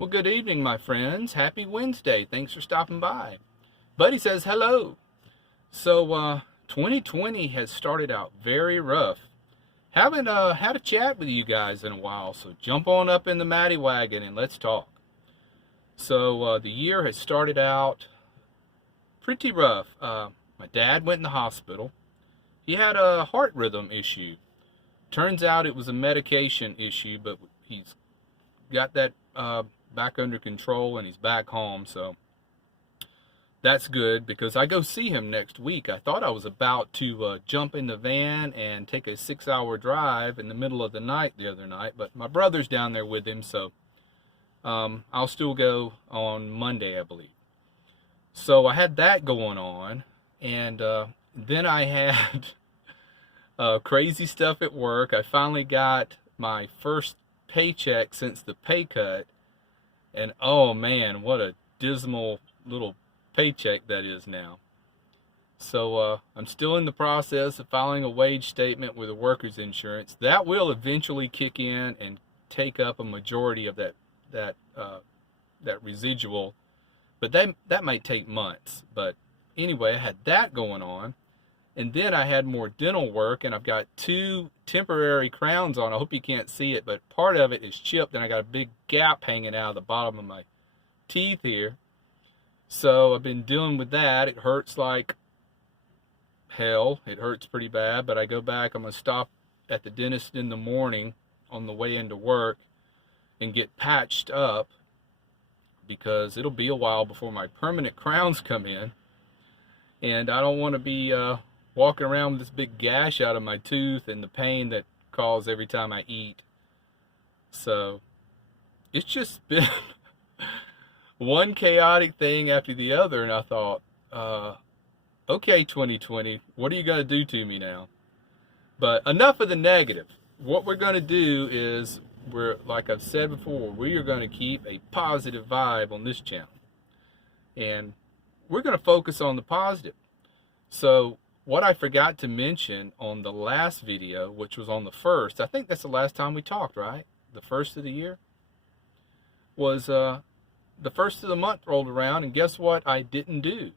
Well, good evening, my friends. Happy Wednesday. Thanks for stopping by. Buddy says hello. So, 2020 has started out very rough. Haven't had a chat with you guys in a while, so jump on up in the Matty wagon and let's talk. So, the year has started out pretty rough. My dad went in the hospital. He had a heart rhythm issue. Turns out it was a medication issue, but he's got that back under control and he's back home, so that's good because I go see him next week. I thought I was about to jump in the van and take a 6-hour drive in the middle of the night the other night, but my brother's down there with him, so I'll still go on Monday, I believe. So I had that going on, and then I had crazy stuff at work. I finally got my first paycheck since the pay cut, and oh man, what a dismal little paycheck that is now. So I'm still in the process of filing a wage statement with the workers insurance. That will eventually kick in and take up a majority of that residual, but that might take months. But anyway, I had that going on. And then I had more dental work, and I've got 2 temporary crowns on. I hope you can't see it, but part of it is chipped, and I got a big gap hanging out of the bottom of my teeth here. So I've been dealing with that. It hurts like hell. It hurts pretty bad, but I go back. I'm going to stop at the dentist in the morning on the way into work and get patched up because it'll be a while before my permanent crowns come in. And I don't want to be walking around with this big gash out of my tooth and the pain that caused every time I eat. So it's just been one chaotic thing after the other, and I thought, okay, 2020, what are you going to do to me now? But enough of the negative. What we're going to do is, like I've said before, we are going to keep a positive vibe on this channel. And we're going to focus on the positive. So what I forgot to mention on the last video, which was on the 1st, I think that's the last time we talked, right? The 1st of the year, was the 1st of the month rolled around, and guess what I didn't do?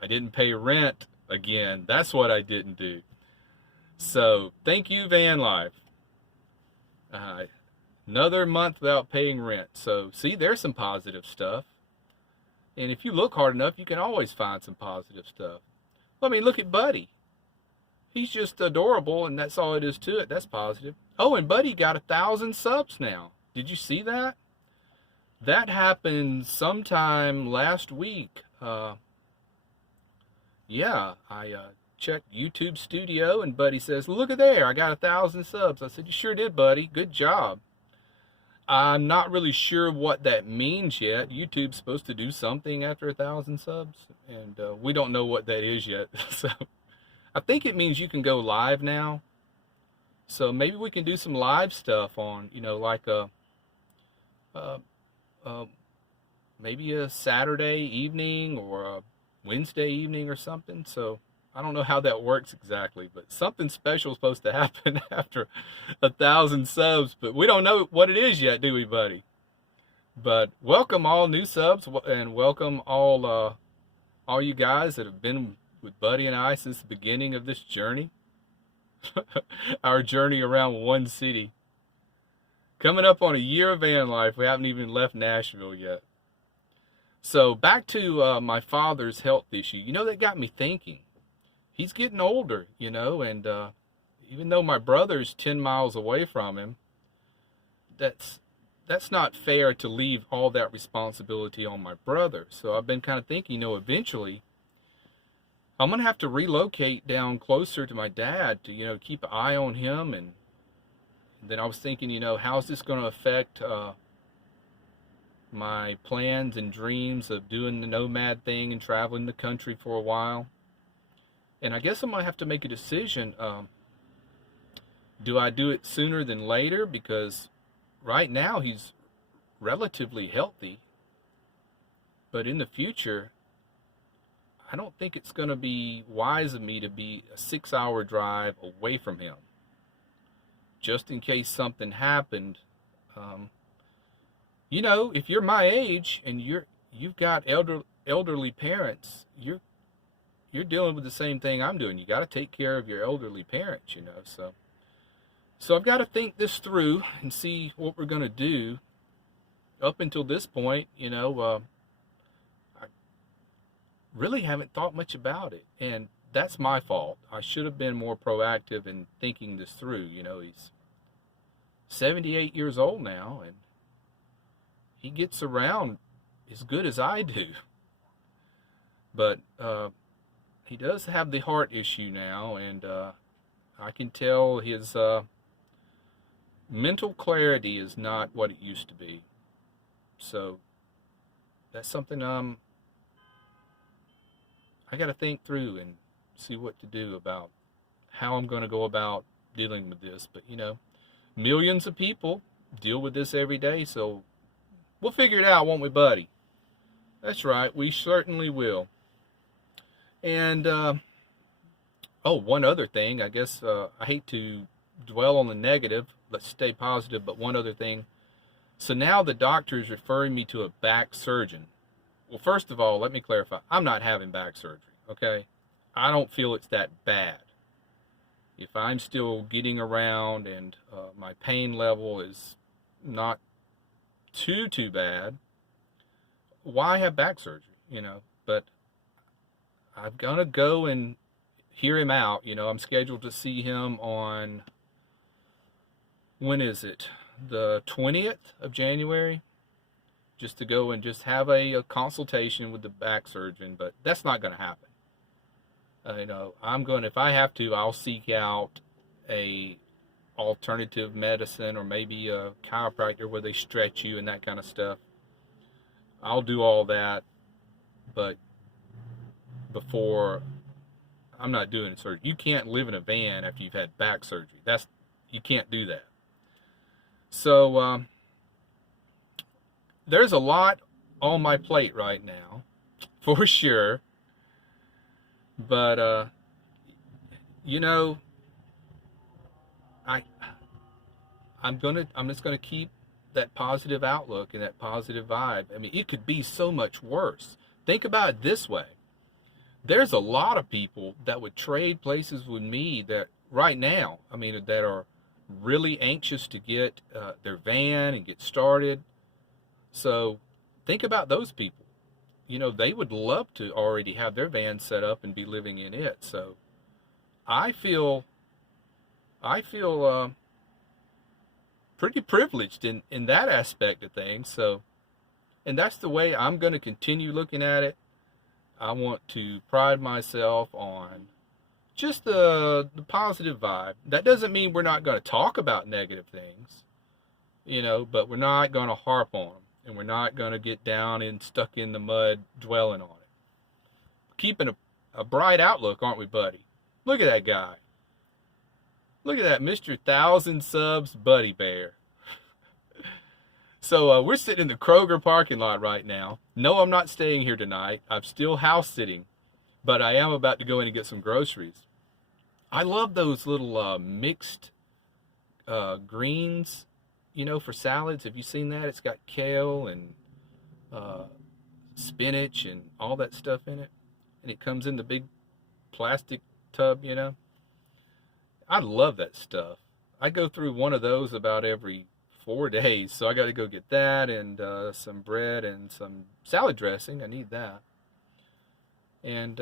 I didn't pay rent again. That's what I didn't do. So thank you, van life. Another month without paying rent. So see, there's some positive stuff. And if you look hard enough, you can always find some positive stuff. I mean, look at Buddy. He's just adorable, and that's all it is to it. That's positive. Oh, and Buddy got 1,000 subs now. Did you see that? That happened sometime last week. Yeah, I checked YouTube Studio, and Buddy says, look at there, I got 1,000 subs. I said, you sure did, Buddy. Good job. I'm not really sure what that means yet. YouTube's supposed to do something after 1,000 subs, and we don't know what that is yet. So I think it means you can go live now. So maybe we can do some live stuff on, like maybe a Saturday evening or a Wednesday evening or something. So I don't know how that works exactly, but something special is supposed to happen after 1,000 subs, but we don't know what it is yet, do we, Buddy? But welcome all new subs, and welcome all you guys that have been with Buddy and I since the beginning of this journey. Our journey around one city. Coming up on a year of van life. We haven't even left Nashville yet. So back to my father's health issue. That got me thinking. He's getting older, and even though my brother's 10 miles away from him, that's not fair to leave all that responsibility on my brother. So I've been kind of thinking, eventually I'm going to have to relocate down closer to my dad to, keep an eye on him. And then I was thinking, how's this going to affect my plans and dreams of doing the nomad thing and traveling the country for a while? And I guess I'm going to have to make a decision. Do I do it sooner than later? Because right now he's relatively healthy. But in the future, I don't think it's going to be wise of me to be a 6-hour drive away from him. Just in case something happened, you know, if you're my age and you've got elderly parents, you're dealing with the same thing I'm doing. You got to take care of your elderly parents, you know. So I've got to think this through and see what we're going to do. Up until this point, you know, I really haven't thought much about it, and that's my fault. I should have been more proactive in thinking this through. You know, he's 78 years old now, and he gets around as good as I do. But he does have the heart issue now, and I can tell his mental clarity is not what it used to be. So that's something I got to think through and see what to do about how I'm going to go about dealing with this. But, you know, millions of people deal with this every day, so we'll figure it out, won't we, buddy? That's right, we certainly will. And, oh, one other thing, I guess I hate to dwell on the negative. Let's stay positive, but one other thing. So now the doctor is referring me to a back surgeon. Well, first of all, let me clarify. I'm not having back surgery, okay? I don't feel it's that bad. If I'm still getting around and my pain level is not too bad, why have back surgery, you know? But I'm going to go and hear him out. You know, I'm scheduled to see him on, when is it? The 20th of January, just to go and just have a consultation with the back surgeon, but that's not going to happen. You know, if I have to, I'll seek out a alternative medicine or maybe a chiropractor where they stretch you and that kind of stuff. I'll do all that, but before, I'm not doing surgery. You can't live in a van after you've had back surgery. You can't do that. So there's a lot on my plate right now, for sure. But you know, I'm just gonna keep that positive outlook and that positive vibe. I mean, it could be so much worse. Think about it this way. There's a lot of people that would trade places with me that right now, I mean, that are really anxious to get their van and get started. So think about those people. You know, they would love to already have their van set up and be living in it. So I feel pretty privileged in that aspect of things. So, and that's the way I'm going to continue looking at it. I want to pride myself on just the positive vibe. That doesn't mean we're not going to talk about negative things, you know, but we're not going to harp on them, and we're not going to get down and stuck in the mud dwelling on it. Keeping a bright outlook, aren't we, buddy? Look at that guy. Look at that Mr. 1,000 subs Buddy Bear. So we're sitting in the Kroger parking lot right now. No, I'm not staying here tonight. I'm still house sitting, but I am about to go in and get some groceries. I love those little mixed greens, you know, for salads. Have you seen that? It's got kale and spinach and all that stuff in it. And it comes in the big plastic tub, you know. I love that stuff. I go through one of those about every 4 days, so I got to go get that and some bread and some salad dressing. I need that. And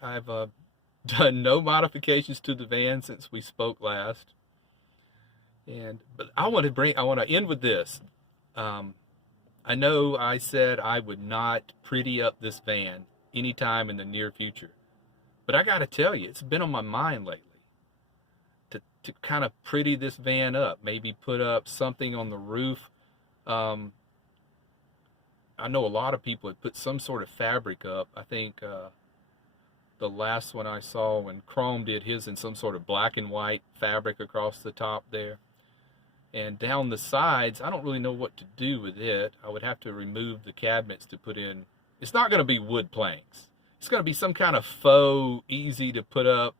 I've done no modifications to the van since we spoke last. But I want to end with this. I know I said I would not pretty up this van anytime in the near future, but I got to tell you, it's been on my mind lately to kind of pretty this van up. Maybe put up something on the roof. I know a lot of people had put some sort of fabric up. I think the last one I saw when Chrome did his in some sort of black and white fabric across the top there. And down the sides, I don't really know what to do with it. I would have to remove the cabinets to put in. It's not going to be wood planks. It's going to be some kind of faux, easy to put up,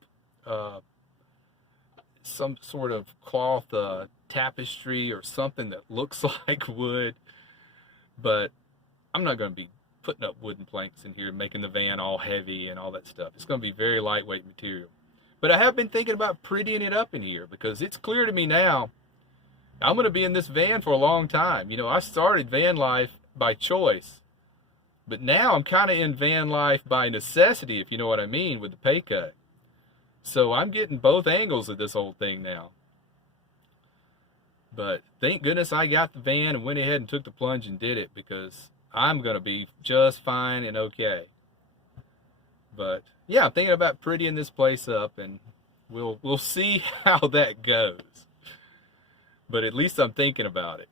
some sort of cloth tapestry or something that looks like wood. But I'm not going to be putting up wooden planks in here, making the van all heavy and all that stuff. It's going to be very lightweight material. But I have been thinking about prettying it up in here, because it's clear to me now I'm going to be in this van for a long time. You know, I started van life by choice, but now I'm kind of in van life by necessity, if you know what I mean, with the pay cut. So I'm getting both angles of this whole thing now. But thank goodness I got the van and went ahead and took the plunge and did it, because I'm going to be just fine and okay. But yeah, I'm thinking about prettying this place up, and we'll see how that goes. But at least I'm thinking about it.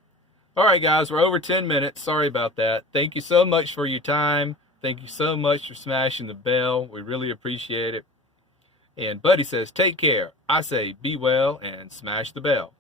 All right, guys, we're over 10 minutes. Sorry about that. Thank you so much for your time. Thank you so much for smashing the bell. We really appreciate it. And Buddy says, take care. I say, be well and smash the bell.